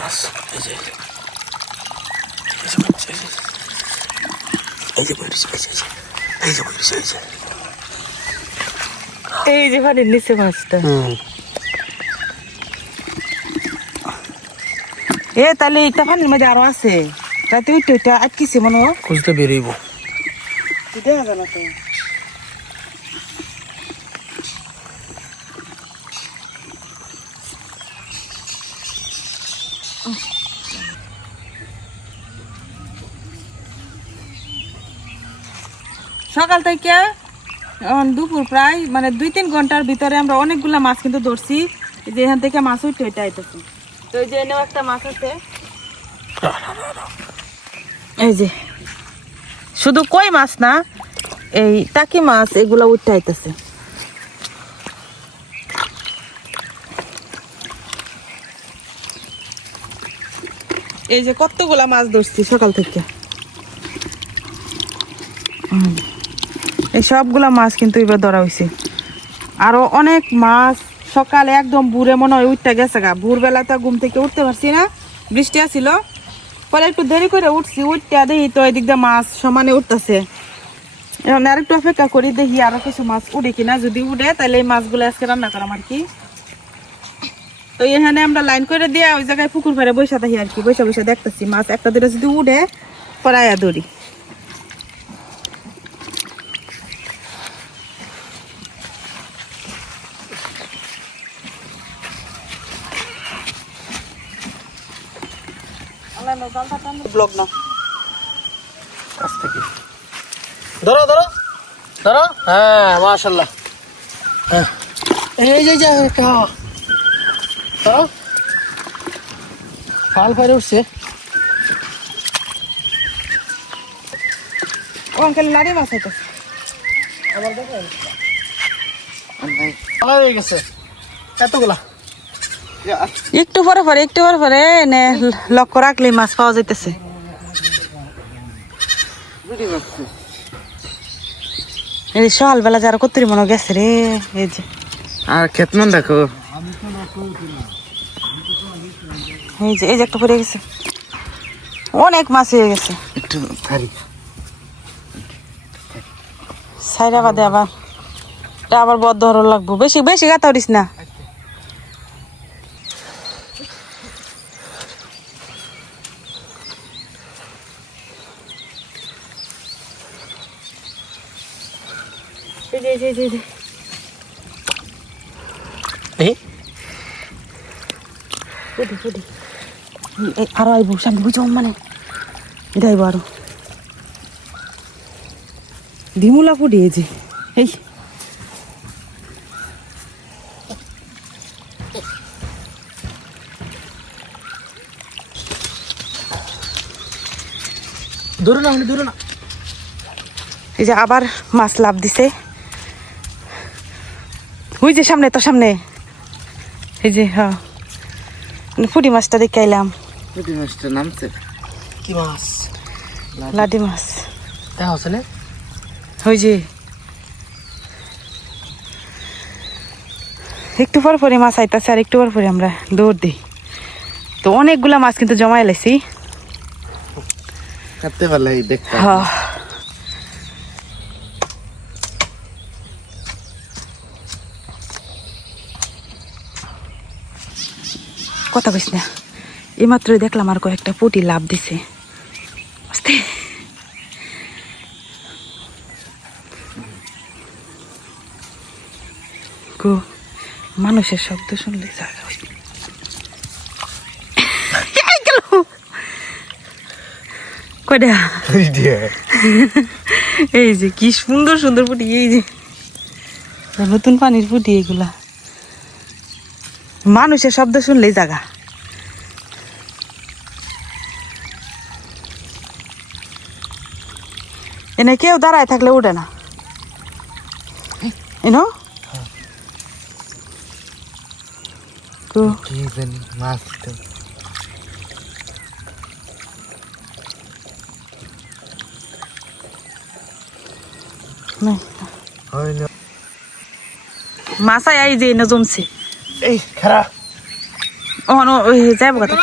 মাছ এই যে পানির নিচে মাছটা তাহলে এটা পানির মধ্যে আরো আছে রাতে ওইটা আটকিছে মনে হয় খুঁজতে বেরোইব দেখা যায় না তো সকাল থেকে দুপুর প্রায় মানে 2-3 ঘন্টার ভিতরে আমরা অনেকগুলা মাছ কিন্তু ধরছি যে এখান থেকে মাছ উঠে এটা আইতেছে তো এই যে এনেও একটা মাছ আছে এই যে শুধু কই মাছ না এই টাকি মাছ এগুলা উঠে আইতেছে এই যে কতগুলা মাছ ধরছি সকাল থেকে এই সবগুলা মাছ কিন্তু এবার ধরা হয়েছে আরো অনেক মাছ সকালে একদম ভোরে মনে হয় উঠতে গেছে গা ভোরবেলা তো ঘুম থেকে উঠতে পারছি না বৃষ্টি আসছিল পরে একটু দেরি করে উঠছি উঠতে দেখি তো এদিক দিয়ে মাছ সমানে উঠতেছে এখন আর একটু অপেক্ষা করি দেখি আরো কিছু মাছ উঠে কিনা যদি উঠে তাহলে এই মাছগুলো আজকে রান্না করাম আর কি তো এখানে আমরা লাইন করে দিয়ে ওই জায়গায় পুকুর পাড়ে বসে থাকি আর কি বসে বসে দেখতেছি মাছ একটা দুটো যদি উঠে পরাইয়া ধরি ব্লগ না ধরো ধরো ধরো হ্যাঁ মাশাআল্লাহ হ্যাঁ এই যে ধরো ফাল ফাইরে উঠছে ও আঙ্কেল লাড়ি মাছ হইতো আবার দেখো ভালো হয়ে গেছে এতগুলা একটু পরে নে লক্ষ্য রাখলে মাছ পাওয়া যাইতেছে এই সকালবেলা যারা কত্তরি মনে গেছে রে এই যে আর খেতমান দেখো এই যে একটা পড়ে গেছে অনেক মাছ হয়ে গেছে একটু ভারী সাইরা বাদে আবার এটা আবার বদ্ধ হরো লাগবো বেশি বেশি গাতা হরিস না আরো আইব সামনে বুঝো মানে এটা আইব আরো ডিমুলা ফুটিয়েছে এই দূরে না এই যে আবার মাছ লাভ দিছে ওই যে সামনে তো সামনে এই যে হ্যাঁ ফুটি মাছটা দেখে আইলাম পুঁটি মাছটা নামছে কি মাছ লাডি মাছ দেখা হচ্ছে না ওই যে একটু পরে মাছ আইতাছে আর একটু পরে আমরা দৌড় দিই তো অনেকগুলা মাছ কিন্তু জমাই লাইছি কাটতে পারলে দেখতে হ্যাঁ কথা কইস না এইমাত্রই দেখলাম আর কয়েকটা পুঁটি লাভ দিছে আস্তে গো মানুষের শব্দ শুনলে কয়টা এই যে কি সুন্দর সুন্দর পুঁটি এই যে নতুন পানির পুঁটি এগুলা মানুষের শব্দ শুনলেই জাগা এনে কেউ দাঁড়ায় থাকলে উঠে না এনো মাছ মাছ এই যে এনে জমছে এই খারাপ ও যাইব কথা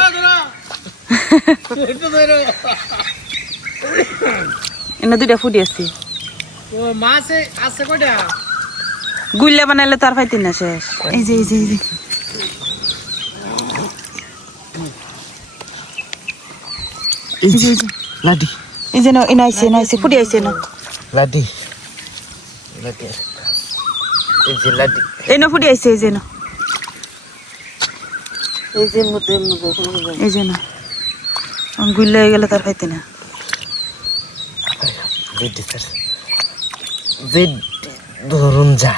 এনে দুইটা ফুটি আছে ও মাছ আছে কয়টা গুল্লা বানাইলে তো আর পাইতি না শেষ এই যে লাডি এই যে নাইছে ফুটি আইছে না লাডি লাডি এই যে লাডি এই না ফুটি আইছে এই যে না এই যে না গুল্লা হয়ে গেলে তার পাইতি না জেডি স্যার জেড ধরুন যা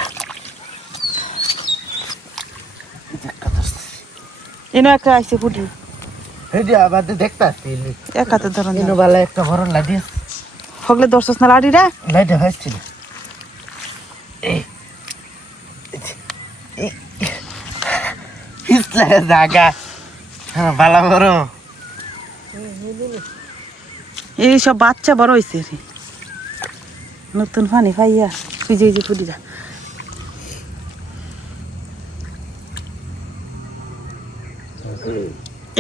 এনে একটা আইছে ফুটি এই যে আবার দেখতাছি এক হাতে ধরুন ইনো বালা একটা বড় লাডি হগলে দর্শস না লাড়ি রে লাডি হইছিল এই ইসলা জায়গা হ্যাঁ বালা বড় এই সব বাচ্চা বড় হইছে রে নতুন পানি পাইয়া তুই যে ফুটি যা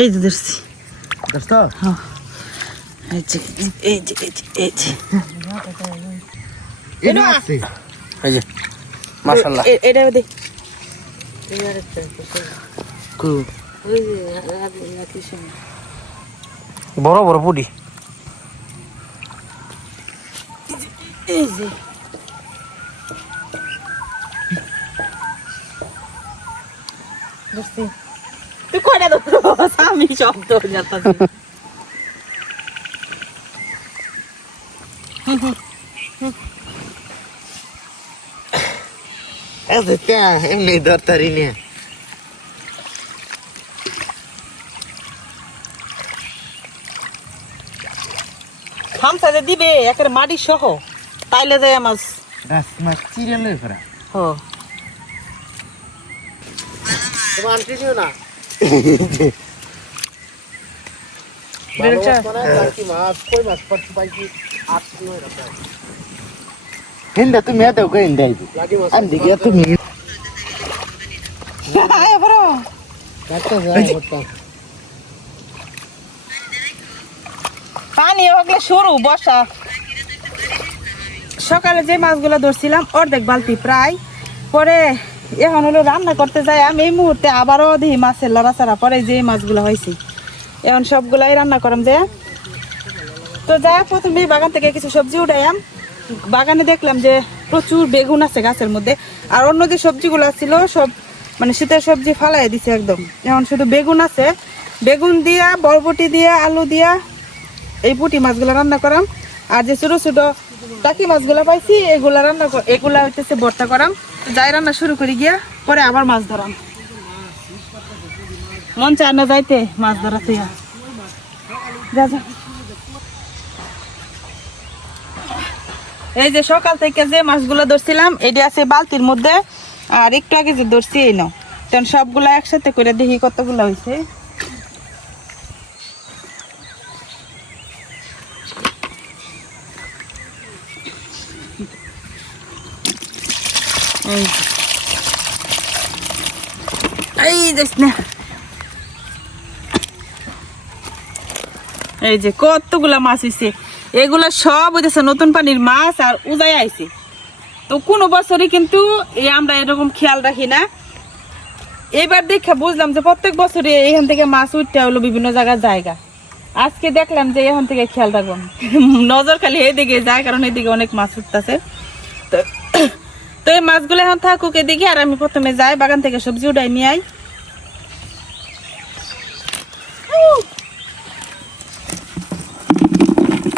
এই যে ধরছি দোস্ত হ্যাঁ এই যে এনো আছে এই যে মাশাআল্লাহ এটা দে কু বড় বড় পুডি এই যে ধরছি তুই কয়টা ধরছ আমি সব ধরে যাচ্ছি এতে এমনি দরতারি নিয়ে খামসা যে দিবে একের মাটি সহ তাইলে যায় মাছ রাস মাছ চিড়ে লই ফরা হ তোমার আনতে দিও না হিন্দা তুমি এত কই হিন্দা আইবি আন্দি গিয়া তুমি পানি ওগুলো সরু বসা সকালে যে মাছগুলো ধরছিলাম অর্ধেক বালতি প্রায় পরে এখন হলো রান্না করতে যাই আমি এই মুহূর্তে আবারও দেখি মাছের লড়াচড়া পরে যে মাছগুলো হয়েছে এখন সবগুলাই রান্না করাম যে তো যাই প্রথমে বাগান থেকে কিছু সবজি উঠাইয়াম বাগানে দেখলাম যে প্রচুর বেগুন আছে গাছের মধ্যে আর অন্য যে সবজিগুলো ছিল সব মানে শীতের সবজি ফালাই দিছে একদম এখন শুধু বেগুন আছে বেগুন দিয়া বরবটি দিয়া আলু দিয়া এই পুঁটি মাছগুলো রান্না করাম আর যে ছোট ছোট টাকি মাছগুলো পাইছি এগুলা এগুলা হইতেছে ভর্তা করাম যাই রান্না শুরু করি গিয়া পরে আবার মাছ ধরাম মন চায় না যাইতে মাছ ধরাতে যা যা এই যে সকাল থেকে যে মাছগুলো ধরছিলাম এটা আছে বালতির মধ্যে আর একটু আগে যে ধরছি এই নাও তখন সবগুলা একসাথে করে দেখি কতগুলো হয়েছে এই দেখ না এই যে কতগুলা মাছ হয়েছে এগুলা সব হইতেছে নতুন পানির মাছ আর উজাই আইছে তো কোনো বছরই কিন্তু আমরা এরকম খেয়াল রাখি না এবার দেখে বুঝলাম যে প্রত্যেক বছরে এখান থেকে মাছ উঠতে হলো বিভিন্ন জায়গা আজকে দেখলাম যে এখান থেকে খেয়াল রাখবো নজর খালি এদিকে যায় কারণ এদিকে অনেক মাছ উঠতেছে তো এই মাছগুলো এখন থাকুক এদিকে আর আমি প্রথমে যাই বাগান থেকে সবজি উঠাই নিয়ে আই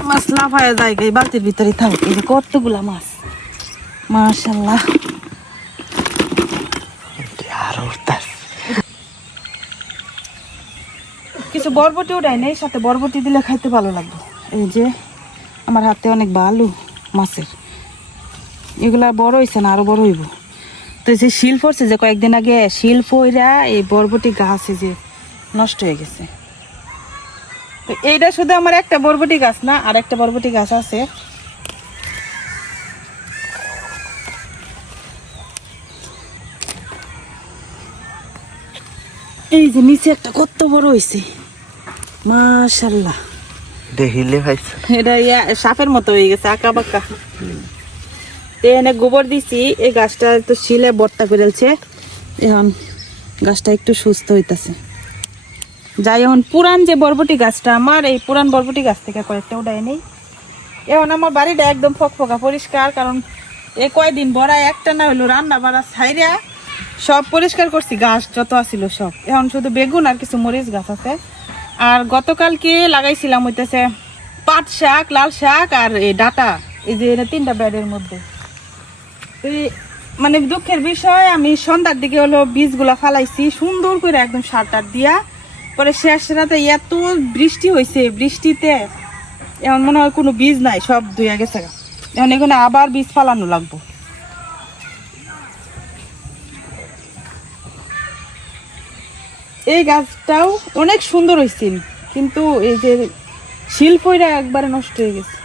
মাছ লাফায় যায় এই বালতির ভিতরে থাকুক এই যে কতগুলা মাছ মাশাআল্লাহ কিছু বরবটি উঠাই নেই সাথে বরবটি দিলে খাইতে ভালো লাগবে এই যে আমার হাতে অনেক ভালো মাছের এগুলা বড় হয়েছে না আরো বড় হইব তো যে শিল পড়ছে যে কয়েকদিন আগে শিল পইরা এই বরবটি গাছ যে নষ্ট হয়ে গেছে তো এইটা শুধু আমার একটা বরবটি গাছ না আর একটা বরবটি গাছ আছে এই যে নিচে একটা কত বড় হয়েছে মাশাআল্লাহ দেখিলে ভাইছে এটা সাপের মতো হয়ে গেছে আঁকা বাঁকা। তো এনে গোবর দিছি, এই গাছটা তো শিলে বর্তা করেছে, এখন গাছটা একটু সুস্থ হইতাছে। যাই এখন পুরান যে বরবটি গাছটা আমার, এই পুরান বরবটি গাছ থেকে কয়েকটা উঠাই নেই। এখন আমার বাড়িটা একদম ফকফকা পরিষ্কার, কারণ এই কয়দিন বড়া একটা না হইলো রান্না বাড়া ছাইরা সব পরিষ্কার করছি, গাছ যত আছিল সব। এখন শুধু বেগুন আর কিছু মরিচ গাছ আছে। আর গতকালকে লাগাইছিলাম হইতেছে পাট শাক, লাল শাক আর এই ডাটা, এই যে 3টা ব্যাডের মধ্যে। মানে দুঃখের বিষয়, আমি সন্ধ্যার দিকে হলো বীজগুলা ফালাইছি সুন্দর করে একদম সার টার দিয়া, পরে শেষ রাতে এত বৃষ্টি হয়েছে, বৃষ্টিতে এখন মনে হয় কোনো বীজ নাই, সব ধুয়ে গেছে। এখন এখানে আবার বীজ ফালানো লাগবো। এই গাছটাও অনেক সুন্দর হয়েছিল, কিন্তু এই যে শিল্পইরা একবারে নষ্ট হয়ে গেছে।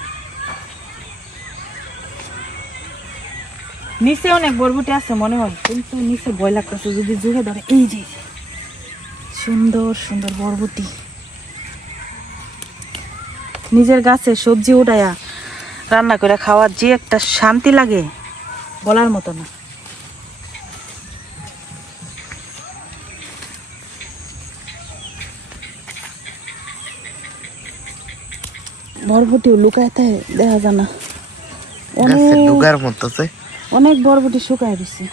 নিচে অনেক বরবটি আছে মনে হয়, কিন্তু নিচে ভয় লাগতেছে যদি জুড়ে ধরে। এই যে সুন্দর সুন্দর বরবটি, নিজের গাছে সবজি উঠাইয়া রান্না করে খাওয়ার যে একটা শান্তি লাগে বলার মতো না। বরবটিও লুকাইতে দেখা যায় না, অনেক বরবটি শুকায় দিছে।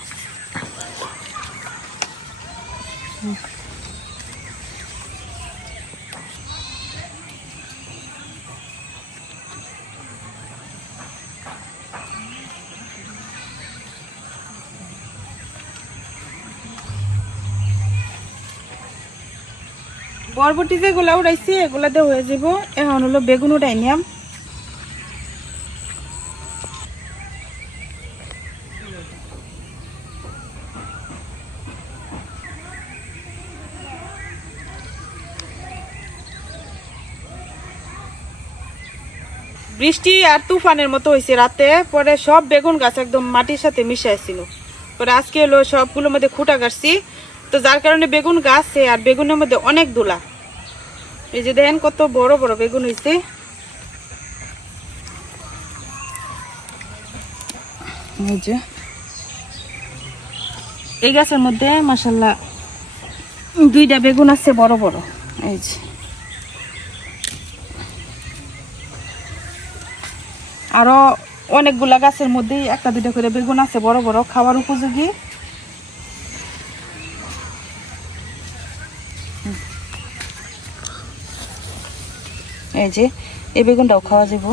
বরবটি যেগুলা উঠাইছি এগুলাতে হয়ে যাব। এখন হলো বেগুন উঠাই নিয়াম। বৃষ্টি আর তুফানের মতো হয়েছে রাতে, পরে সব বেগুন গাছ একদম মাটির সাথে মিশাইছিল। পরে আজকে হলো সবগুলোর মধ্যে খুঁটা কাটছি, তো যার কারণে বেগুন গাছে আর বেগুনের মধ্যে অনেক দোলা। এই যে দেখেন কত বড় বড় বেগুন হয়েছে। এই যে এই গাছের মধ্যে মাশাআল্লাহ 2টা বেগুন আছে বড় বড়। এই যে আরো অনেকগুলা গাছের মধ্যে 1-2টা করে বেগুন আছে বড় বড়, খাওয়ার উপযোগী। এই যে এই বেগুনটাও খাওয়া যাব।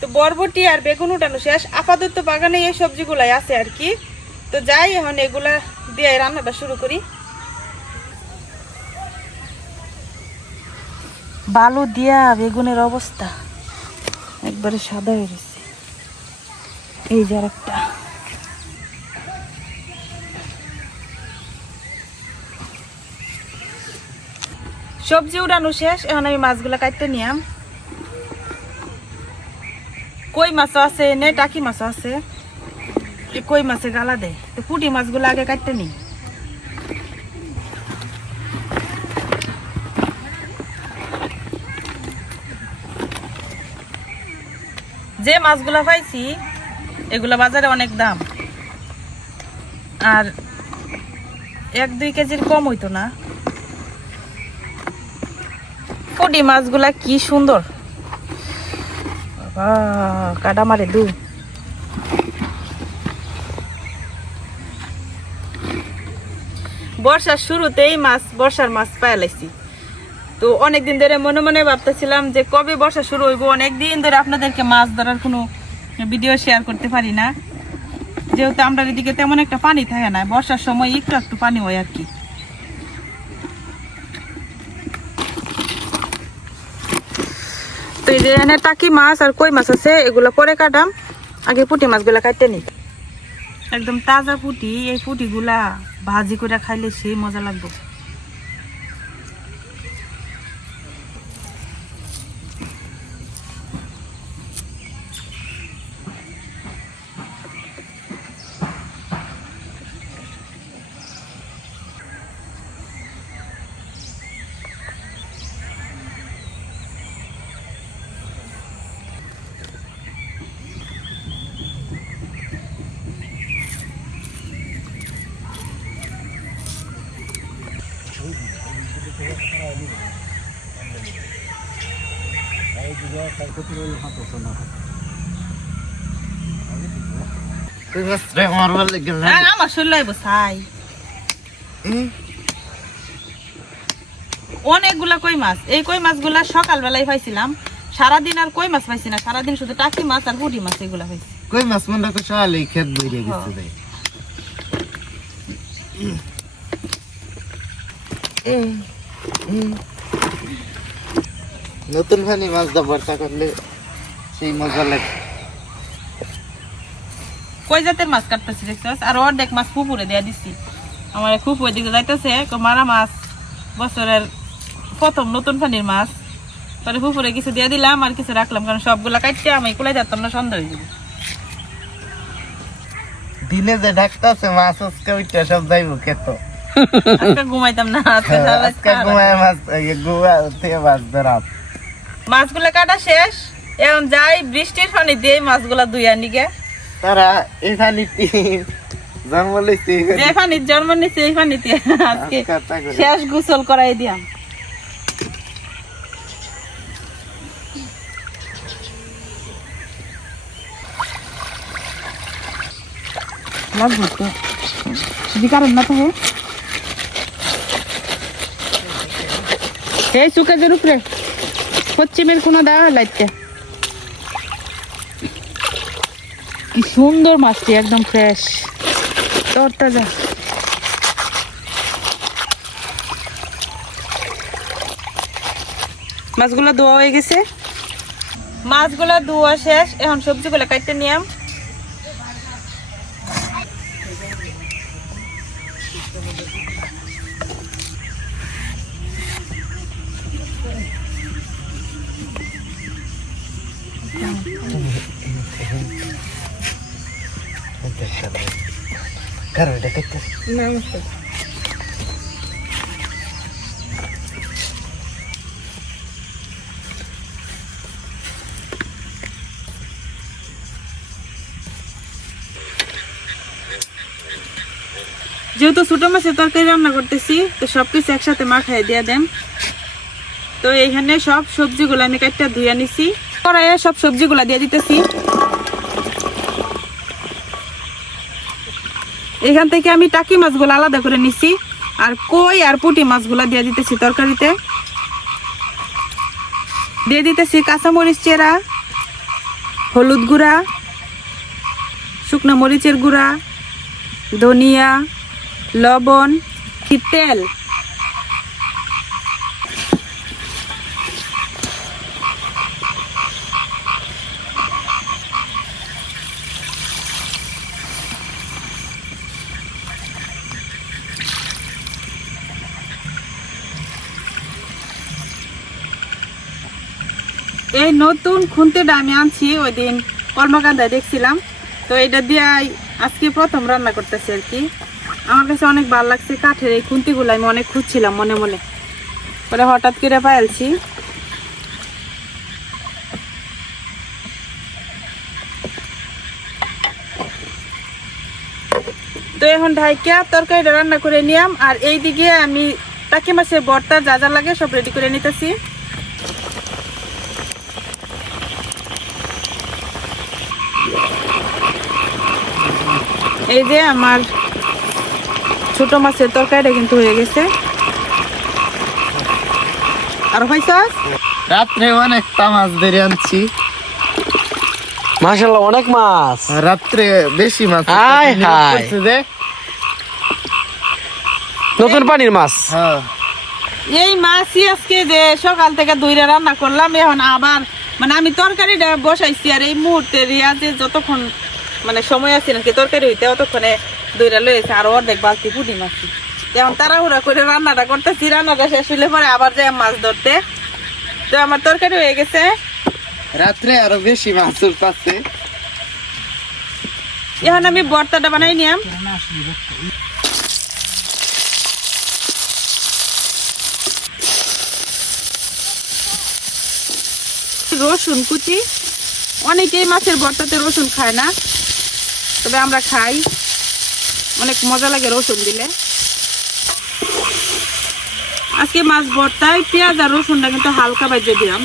তো বরবটি আর বেগুন উঠানো শেষ, আপাতত বাগানে এই সবজিগুলাই আছে আর কি। তো যাই এখন এগুলা দিয়ে রান্নাটা শুরু করি। বালু দিয়া বেগুনের অবস্থা একবারে সাদা হয়ে গেছে। এই যে একটা সবজি উড়ানো শেষ, এখন আমি মাছগুলা কাটতে নিয়াম। কই মাছও আছে, নে টাকি মাছও আছে। কই মাছে গালা দেয়, তো পুঁটি মাছগুলো আগে কাটতে নি। যে মাছগুলা পাইছি এগুলা বাজারে অনেক দাম, আর 1-2 কেজির কম হইতো না। পুঁটি মাছগুলা কি সুন্দর, কাটা মারে দু। বর্ষার শুরুতেই বর্ষার মাছ পায় লাইছি। তো অনেকদিন ধরে মনে মনে ভাবতেছিলাম যে কবে বর্ষা শুরু হইব। অনেকদিন ধরে আপনাদেরকে মাছ ধরার কোনো ভিডিও শেয়ার করতে পারি না, যেহেতু আমরা এদিকে তেমন একটা পানি থাকে না। বর্ষার সময় একটু একটু পানি হয় আর কি। তো এই যে এখানে টাকি মাছ আর কই মাছ আছে, এগুলো পরে কাটাম, আগে পুঁটি মাছগুলা কাটতে নি। একদম তাজা পুঁটি, এই পুঁটিগুলা ভাজি করে খাইলে সেই মজা লাগবে। কই মাছ রে মারবার লাগে না আমার শরীরে বসাই অনেকগুলা কই মাছ। এই কই মাছগুলা সকালবেলায় পাইছিলাম, সারাদিন আর কই মাছ পাইছি না, সারাদিন শুধু টাকি মাছ আর পুঁটি মাছ এগুলা পাইছি। কই মাছ মনে করে সকালে খেত বইরে গেছে ভাই। নতুন পানি মাছ দা ভর্তা করলে সেই মজা লাগে। কই জাতের মাছ কাটতেছি দেখছস? আর অর্ধেক মাছ পুকুরে দিয়ে দিছি। আমার খুব ওই দিকে যাইতেছে মারা মাছ, বছরের প্রথম নতুন পানির মাছ। পরে পুকুরে কিছু দিয়ে দিলাম আর কিছু রাখলাম, কারণ সবগুলা কাটতে আমি কুলাই যেতাম না, সন্ধ্যা হয়ে যাবে। দিনে যে ঢাকতেছে মাছ আজকে ওইটা সব যাইব খেত। আজকে ঘুমাইতাম না, আজকে ঘুমায় মাছ গুয়া থেকে মাছ ধরাম। মাছগুলা কাটা শেষ, এখন যাই বৃষ্টির পানি দিয়ে মাছগুলা ধুইয়া নিগে। তারা এই পানিতে জন্ম লইছে, যে পানির জন্ম নিচ্ছে এই পানিতে আজকে শেষ গোসল করাই দিয়াম। লাগবে তো যদি কারণ না থাকে এই সুকাজের উপরে পশ্চিমের কোনো দেওয়া লাইতে। কি সুন্দর মাছটি, একদম ফ্রেশ তরতাজা। মাছগুলো ধোয়া হয়ে গেছে, মাছগুলো ধোয়া শেষ, এখন সবজিগুলো কাটতে নিয়াম। নমস্কার। যেহেতু ছোট মাছের তরকারি রান্না করতেছি, তো সবকিছু একসাথে মাখাই দিয়ে দেন। তো এইখানে সব সবজিগুলো আমি কাটটা ধুইয়া নিছি, কড়াইয়ে সব সবজিগুলা দিয়ে দিতেছি। এখান থেকে আমি টাকি মাছগুলো আলাদা করে নিছি, আর কই আর পুঁটি মাছগুলা দিয়ে দিতেছি তরকারিতে। দিয়ে দিতেছি কাঁচামরিচ চেরা, হলুদ গুঁড়া, শুকনো মরিচের গুঁড়া, ধনিয়া, লবণ, তেল। এই নতুন খুন্তিটা আমি আনছি, ওই দিন কর্মকান্দায় দেখছিলাম, তো এটা দিয়ে আজকে প্রথম রান্না করতেছি আর কি। আমার কাছে অনেক ভালো লাগছে, কাঠের এই খুন্তিগুলো আমি অনেক খুঁজছিলাম মনে মনে, পরে হঠাৎ করে পাইছি। তো এখন ঢাইকা তরকারিটা রান্না করে নিলাম, আর এইদিকে আমি টাকি মাছের ভর্তা যা যা লাগে সব রেডি করে নিতেছি। এই যে আমার ছোট মাছের তরকারিটা কিন্তু হয়ে গেছে। আর ভাইসাস রাত্রে অনেকটা মাছ ধরে আনছি, মাশাআল্লাহ অনেক মাছ। রাত্রে বেশি মাছ হায় হায়। করছে যে নতুন পানির মাছ। হ্যাঁ এই মাছই আজকে যে সকাল থেকে দইরা রান্না করলাম, এখন আবার মানে আমি তরকারিটা বসাইছি, আর এই মুহূর্তে রিয়াজে যতক্ষণ মানে সময় আছে নাকি তরকারি হইতে অতক্ষণে দইরা লয়েছে আর অর্ধেক বালতি পুঁটি মাছ। এখন তাড়াহুড়া করে রান্নাটা করতেছি, রান্নাটা শেষ হইলে পরে আবার যাই মাছ ধরতে। তো আমার তরকারি হয়ে গেছে, রাত্রে আরো বেশি মাছ উঠছে। এখন আমি ভর্তাটা বানাই নিলাম। রসুন কুচি, অনেকেই মাছের ভর্তাতে রসুন খায় না, তবে আমরা খাই, অনেক মজা লাগে রসুন দিলে। আজকে মাছ ভর্তায় পেঁয়াজ আর রসুনটা কিন্তু হালকা ভেজে দিলাম।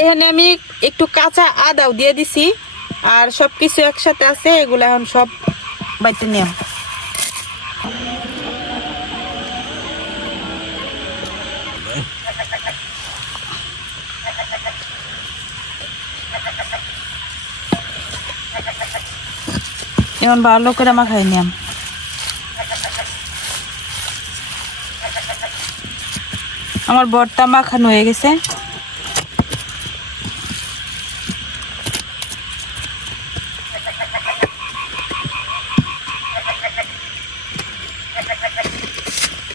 এখানে আমি একটু কাঁচা আদাও দিয়ে দিছি, আর সবকিছু একসাথে আছে, এগুলো এখন সব বাইতে নিলাম। এখন ভালো করে মাখাই নিলাম। আমার ভর্তা মাখানো হয়ে গেছে।